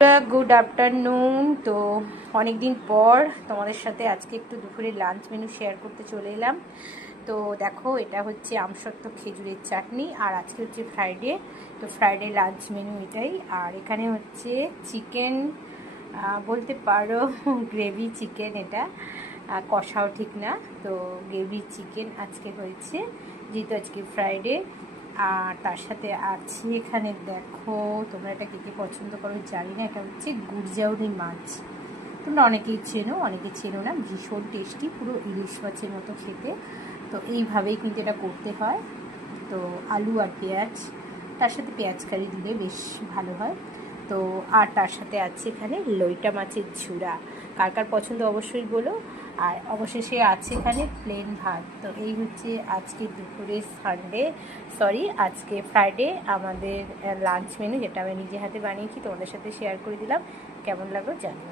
Good afternoon. तो अनेक दिन पर तुम्हारे साथे आज के एकटू दुपुरे लांच मेनू शेयर करते चले एलाम। तो देखो এটা হচ্ছে আমসত্ত্ব খেজুরের চাটনি আর আজকে হচ্ছে ফ্রাইডে। তো ফ্রাইডে লাঞ্চ মেনু এটাই। আর এখানে হচ্ছে চিকেন বলতে পারো গ্রেভি চিকেন, এটা কষাও ঠিক না, তো গ্রেভি চিকেন আজকে হয়েছে যেহেতু আজকে ফ্রাইডে। আর তার সাথে আছে এখানে দেখো, তোমরা এটা কে কে পছন্দ করো জানি না, এটা হচ্ছে গুড়জাউনি মাছ। তোমরা অনেকেই চেনো, অনেকে চেনো না, ভীষণ টেস্টি, পুরো ইলিশ মাছের মতো খেতে। তো এইভাবেই কিন্তু এটা করতে হয়। তো আলু আর পেঁয়াজ, তার সাথে পেঁয়াজ কারি দিলে বেশ ভালো হয়। তো আর তার সাথে আছে এখানে লইটা মাছের ঝুড়া, কার কার পছন্দ অবশ্যই বলো। আর অবশেষে আছে এখানে প্লেন ভাত। তো এই হচ্ছে আজকে দুপুরে আজকে ফ্রাইডে আমাদের লাঞ্চ মেনু, যেটা আমি নিজে হাতে বানিয়েছি, তোমাদের সাথে শেয়ার করে দিলাম। কেমন লাগলো জানিও।